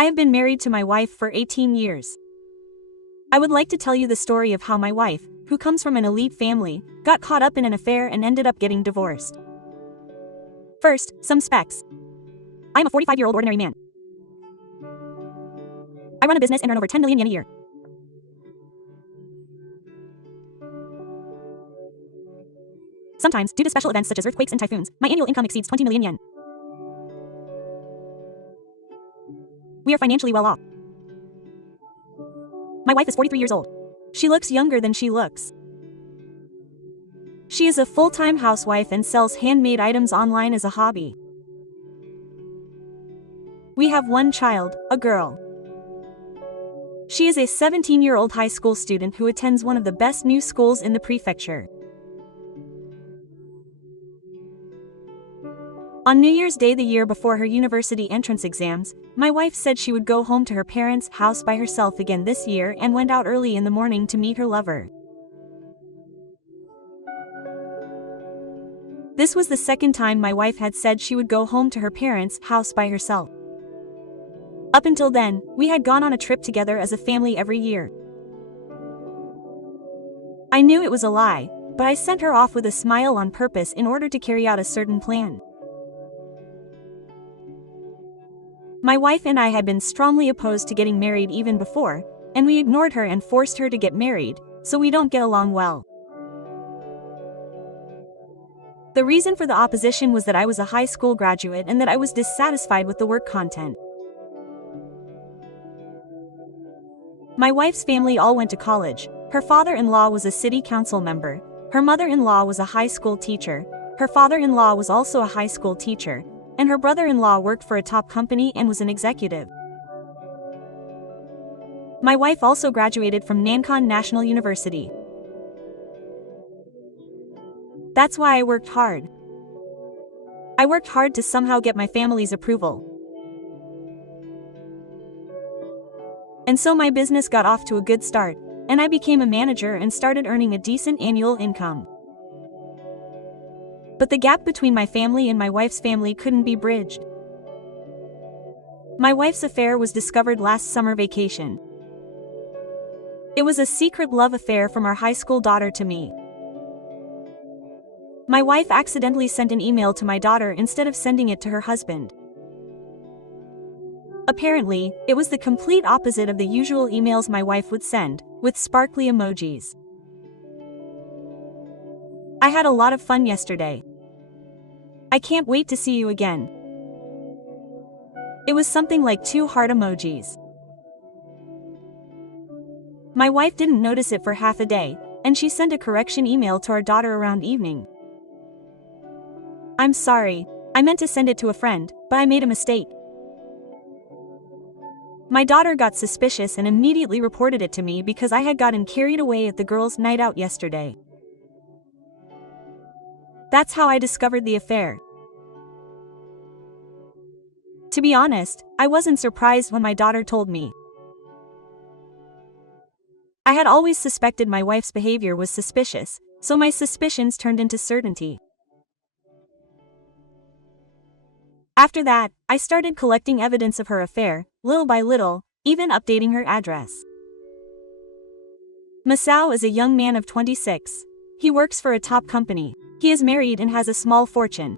I have been married to my wife for 18 years. I would like to tell you the story of how my wife, who comes from an elite family, got caught up in an affair and ended up getting divorced. First, some specs. I am a 45-year-old ordinary man. I run a business and earn over 10 million yen a year. Sometimes, due to special events such as earthquakes and typhoons, my annual income exceeds 20 million yen. We are financially well off. My wife is 43 years old. She looks younger than she looks. She is a full-time housewife and sells handmade items online as a hobby. We have one child, a girl. She is a 17-year-old high school student who attends one of the best new schools in the prefecture. On New Year's Day the year before her university entrance exams, my wife said she would go home to her parents' house by herself again this year and went out early in the morning to meet her lover. This was the second time my wife had said she would go home to her parents' house by herself. Up until then, we had gone on a trip together as a family every year. I knew it was a lie, but I sent her off with a smile on purpose in order to carry out a certain plan. My wife and I had been strongly opposed to getting married even before, and we ignored her and forced her to get married, so we don't get along well. The reason for the opposition was that I was a high school graduate and that I was dissatisfied with the work content. My wife's family all went to college. Her father-in-law was a city council member, her mother-in-law was a high school teacher, her father-in-law was also a high school teacher, and her brother-in-law worked for a top company and was an executive. My wife also graduated from Nankan National University. That's why I worked hard. I worked hard to somehow get my family's approval. And so my business got off to a good start, and I became a manager and started earning a decent annual income. But the gap between my family and my wife's family couldn't be bridged. My wife's affair was discovered last summer vacation. It was a secret love affair from our high school daughter to me. My wife accidentally sent an email to my daughter instead of sending it to her husband. Apparently, it was the complete opposite of the usual emails my wife would send, with sparkly emojis. I had a lot of fun yesterday. I can't wait to see you again. It was something like 2 heart emojis. My wife didn't notice it for half a day, and she sent a correction email to our daughter around evening. I'm sorry, I meant to send it to a friend, but I made a mistake. My daughter got suspicious and immediately reported it to me because I had gotten carried away at the girls' night out yesterday. That's how I discovered the affair. To be honest, I wasn't surprised when my daughter told me. I had always suspected my wife's behavior was suspicious, so my suspicions turned into certainty. After that, I started collecting evidence of her affair, little by little, even updating her address. Masao is a young man of 26. He works for a top company. He is married and has a small fortune.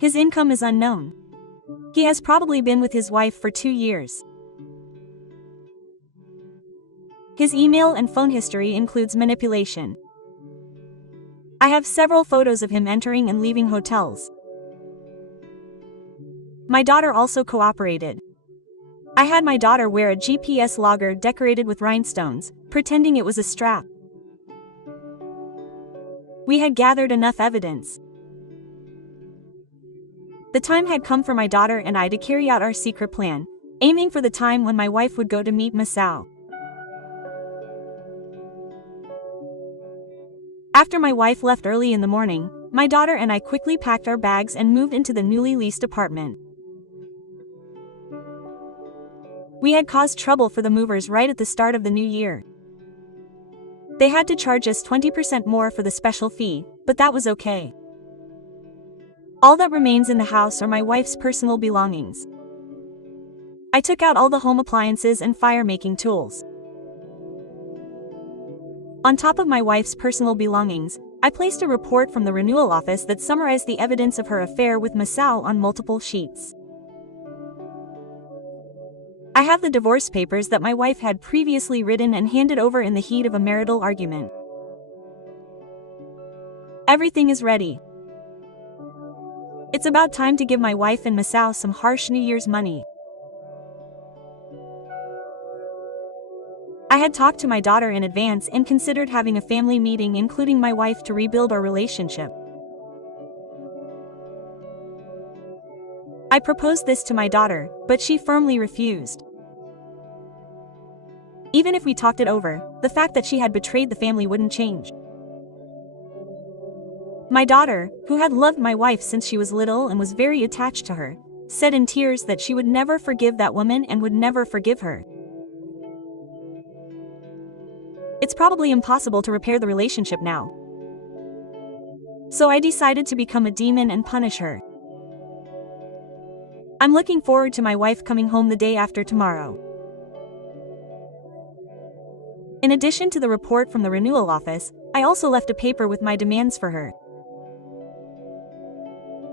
His income is unknown. He has probably been with his wife for 2 years. His email and phone history includes manipulation. I have several photos of him entering and leaving hotels. My daughter also cooperated. I had my daughter wear a GPS logger decorated with rhinestones, pretending it was a strap. We had gathered enough evidence. The time had come for my daughter and I to carry out our secret plan, aiming for the time when my wife would go to meet Masao. After my wife left early in the morning, my daughter and I quickly packed our bags and moved into the newly leased apartment. We had caused trouble for the movers right at the start of the new year. They had to charge us 20% more for the special fee, but that was okay. All that remains in the house are my wife's personal belongings. I took out all the home appliances and fire-making tools. On top of my wife's personal belongings, I placed a report from the renewal office that summarized the evidence of her affair with Masao on multiple sheets. I have the divorce papers that my wife had previously written and handed over in the heat of a marital argument. Everything is ready. It's about time to give my wife and Masao some harsh New Year's money. I had talked to my daughter in advance and considered having a family meeting including my wife to rebuild our relationship. I proposed this to my daughter, but she firmly refused. Even if we talked it over, the fact that she had betrayed the family wouldn't change. My daughter, who had loved my wife since she was little and was very attached to her, said in tears that she would never forgive that woman and would never forgive her. It's probably impossible to repair the relationship now. So I decided to become a demon and punish her. I'm looking forward to my wife coming home the day after tomorrow. In addition to the report from the renewal office, I also left a paper with my demands for her.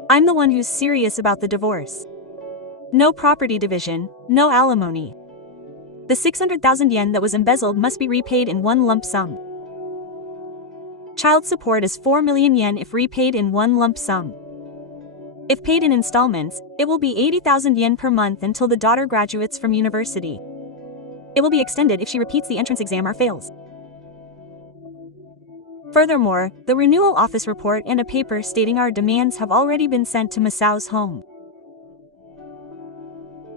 I'm the one who's serious about the divorce. No property division, no alimony. The 600,000 yen that was embezzled must be repaid in one lump sum. Child support is 4 million yen if repaid in one lump sum. If paid in installments, it will be 80,000 yen per month until the daughter graduates from university. It will be extended if she repeats the entrance exam or fails. Furthermore, the renewal office report and a paper stating our demands have already been sent to Masao's home.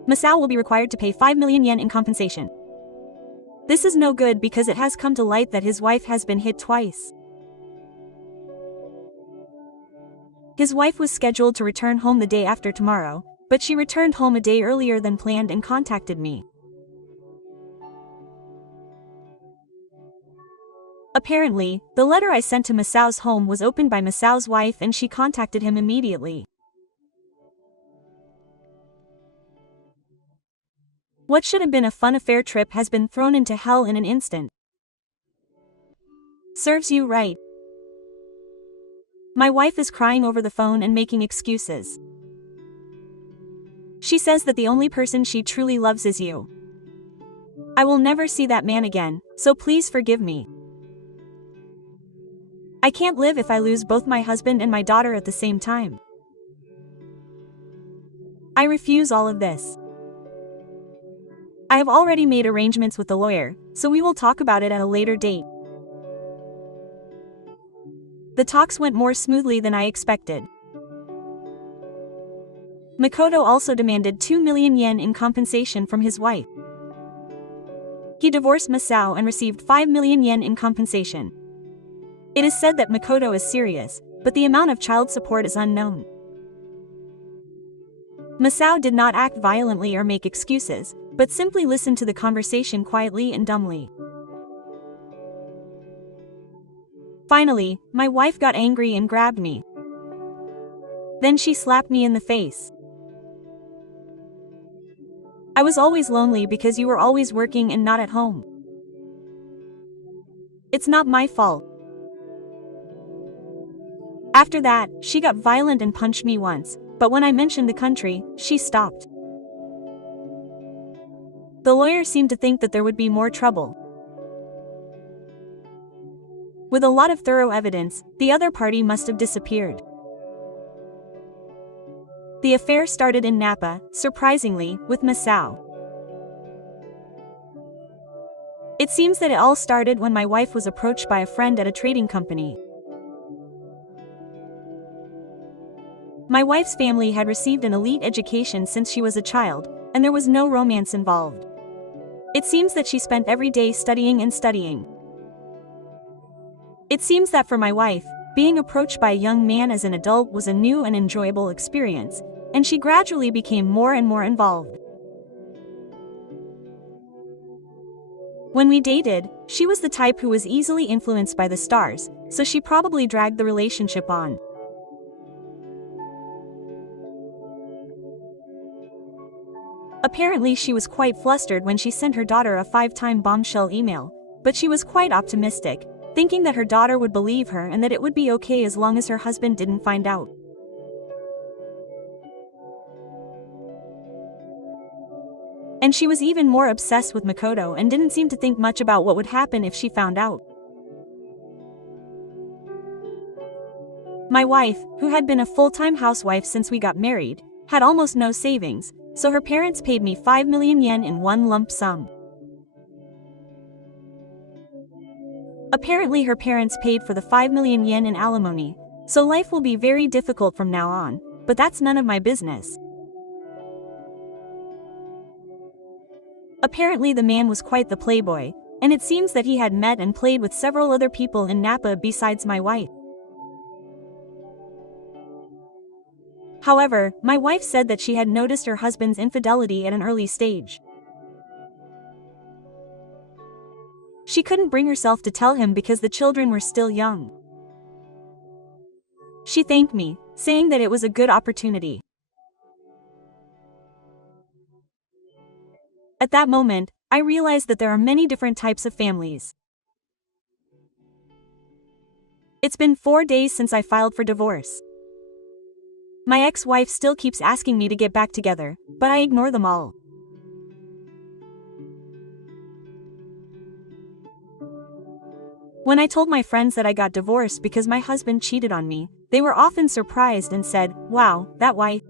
Masao will be required to pay 5 million yen in compensation. This is no good because it has come to light that his wife has been hit twice. His wife was scheduled to return home the day after tomorrow, but she returned home a day earlier than planned and contacted me. Apparently, the letter I sent to Masao's home was opened by Masao's wife and she contacted him immediately. What should have been a fun affair trip has been thrown into hell in an instant. Serves you right. My wife is crying over the phone and making excuses. She says that the only person she truly loves is you. I will never see that man again, so please forgive me. I can't live if I lose both my husband and my daughter at the same time. I refuse all of this. I have already made arrangements with the lawyer, so we will talk about it at a later date. The talks went more smoothly than I expected. Makoto also demanded 2 million yen in compensation from his wife. He divorced Masao and received 5 million yen in compensation. It is said that Makoto is serious, but the amount of child support is unknown. Masao did not act violently or make excuses, but simply listened to the conversation quietly and dumbly. Finally, my wife got angry and grabbed me. Then she slapped me in the face. I was always lonely because you were always working and not at home. It's not my fault. After that, she got violent and punched me once, but when I mentioned the country, she stopped. The lawyer seemed to think that there would be more trouble. With a lot of thorough evidence, the other party must have disappeared. The affair started in Napa, surprisingly, with Masao. It seems that it all started when my wife was approached by a friend at a trading company. My wife's family had received an elite education since she was a child, and there was no romance involved. It seems that she spent every day studying and studying. It seems that for my wife, being approached by a young man as an adult was a new and enjoyable experience, and she gradually became more and more involved. When we dated, she was the type who was easily influenced by the stars, so she probably dragged the relationship on. Apparently she was quite flustered when she sent her daughter a 5-time bombshell email, but she was quite optimistic, thinking that her daughter would believe her and that it would be okay as long as her husband didn't find out. And she was even more obsessed with Makoto and didn't seem to think much about what would happen if she found out. My wife, who had been a full-time housewife since we got married, had almost no savings, so her parents paid me 5 million yen in one lump sum. Apparently her parents paid for the 5 million yen in alimony, so life will be very difficult from now on, but that's none of my business. Apparently the man was quite the playboy, and it seems that he had met and played with several other people in Napa besides my wife. However, my wife said that she had noticed her husband's infidelity at an early stage. She couldn't bring herself to tell him because the children were still young. She thanked me, saying that it was a good opportunity. At that moment, I realized that there are many different types of families. It's been 4 days since I filed for divorce. My ex-wife still keeps asking me to get back together, but I ignore them all. When I told my friends that I got divorced because my husband cheated on me, they were often surprised and said, "Wow, that wife."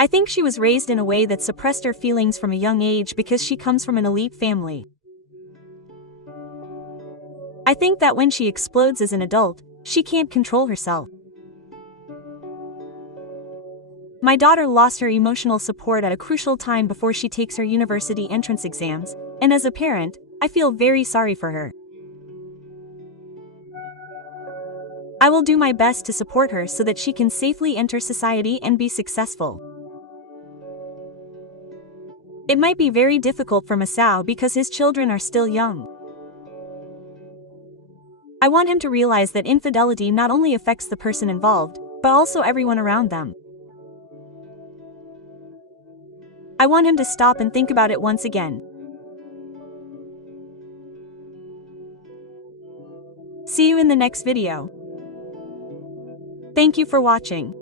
I think she was raised in a way that suppressed her feelings from a young age because she comes from an elite family. I think that when she explodes as an adult, she can't control herself. My daughter lost her emotional support at a crucial time before she takes her university entrance exams, and as a parent, I feel very sorry for her. I will do my best to support her so that she can safely enter society and be successful. It might be very difficult for Masao because his children are still young. I want him to realize that infidelity not only affects the person involved, but also everyone around them. I want him to stop and think about it once again. See you in the next video. Thank you for watching.